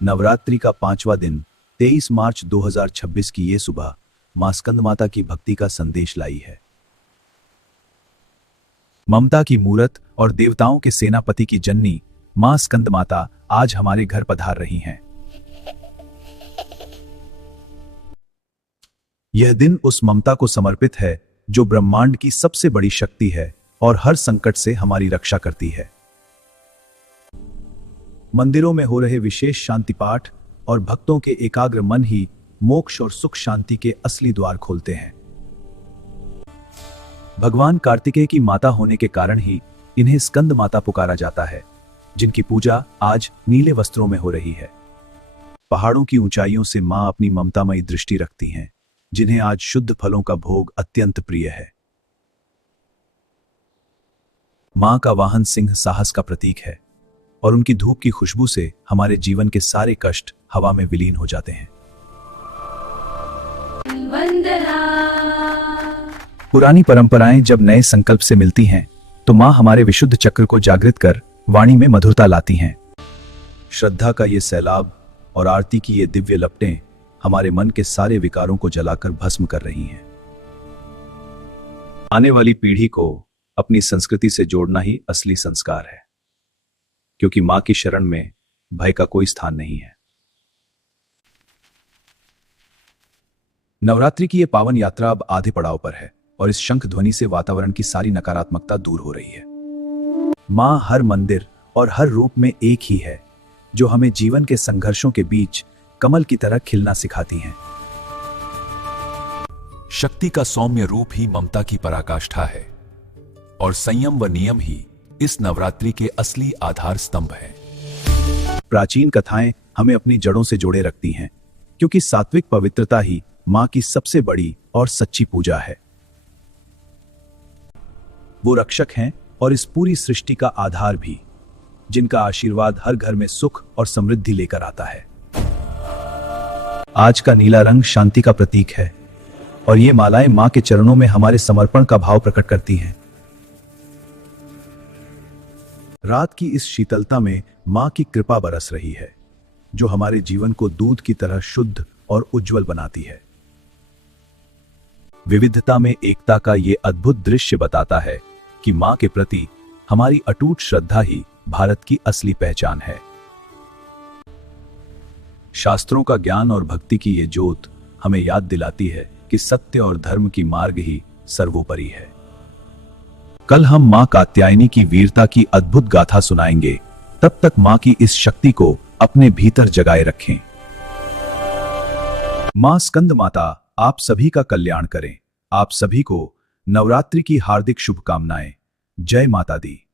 नवरात्रि का 5वां दिन 23 मार्च 2026 की ये सुबह मां स्कंद माता की भक्ति का संदेश लाई है। ममता की मूरत और देवताओं के सेनापति की जननी मां स्कंद माता आज हमारे घर पधार रही हैं। यह दिन उस ममता को समर्पित है जो ब्रह्मांड की सबसे बड़ी शक्ति है और हर संकट से हमारी रक्षा करती है। मंदिरों में हो रहे विशेष शांति पाठ और भक्तों के एकाग्र मन ही मोक्ष और सुख शांति के असली द्वार खोलते हैं। भगवान कार्तिकेय की माता होने के कारण ही इन्हें स्कंद माता पुकारा जाता है, जिनकी पूजा आज नीले वस्त्रों में हो रही है। पहाड़ों की ऊंचाइयों से मां अपनी ममतामयी दृष्टि रखती हैं, जिन्हें आज शुद्ध फलों का भोग अत्यंत प्रिय है। मां का वाहन सिंह साहस का प्रतीक है और उनकी धूप की खुशबू से हमारे जीवन के सारे कष्ट हवा में विलीन हो जाते हैं। पुरानी परंपराएं जब नए संकल्प से मिलती हैं, तो मां हमारे विशुद्ध चक्र को जागृत कर वाणी में मधुरता लाती हैं। श्रद्धा का ये सैलाब और आरती की ये दिव्य लपटें हमारे मन के सारे विकारों को जलाकर भस्म कर रही हैं। आने वाली पीढ़ी को अपनी संस्कृति से जोड़ना ही असली संस्कार है, क्योंकि मां की शरण में भय का कोई स्थान नहीं है। नवरात्रि की यह पावन यात्रा अब आधे पड़ाव पर है और इस शंख ध्वनि से वातावरण की सारी नकारात्मकता दूर हो रही है। मां हर मंदिर और हर रूप में एक ही है, जो हमें जीवन के संघर्षों के बीच कमल की तरह खिलना सिखाती हैं। शक्ति का सौम्य रूप ही ममता की पराकाष्ठा है और संयम व नियम ही इस नवरात्रि के असली आधार स्तंभ हैं। प्राचीन कथाएं हमें अपनी जड़ों से जोड़े रखती हैं, क्योंकि सात्विक पवित्रता ही मां की सबसे बड़ी और सच्ची पूजा है। वो रक्षक हैं और इस पूरी सृष्टि का आधार भी, जिनका आशीर्वाद हर घर में सुख और समृद्धि लेकर आता है। आज का नीला रंग शांति का प्रतीक है और ये मालाएं मां के चरणों में हमारे समर्पण का भाव प्रकट करती हैं। रात की इस शीतलता में मां की कृपा बरस रही है, जो हमारे जीवन को दूध की तरह शुद्ध और उज्जवल बनाती है। विविधता में एकता का ये अद्भुत दृश्य बताता है कि मां के प्रति हमारी अटूट श्रद्धा ही भारत की असली पहचान है। शास्त्रों का ज्ञान और भक्ति की ये ज्योत हमें याद दिलाती है कि सत्य और धर्म की मार्ग ही सर्वोपरि है। कल हम मां कात्यायनी की वीरता की अद्भुत गाथा सुनाएंगे। तब तक मां की इस शक्ति को अपने भीतर जगाए रखें। मां स्कंद माता आप सभी का कल्याण करें। आप सभी को नवरात्रि की हार्दिक शुभकामनाएं। जय माता दी।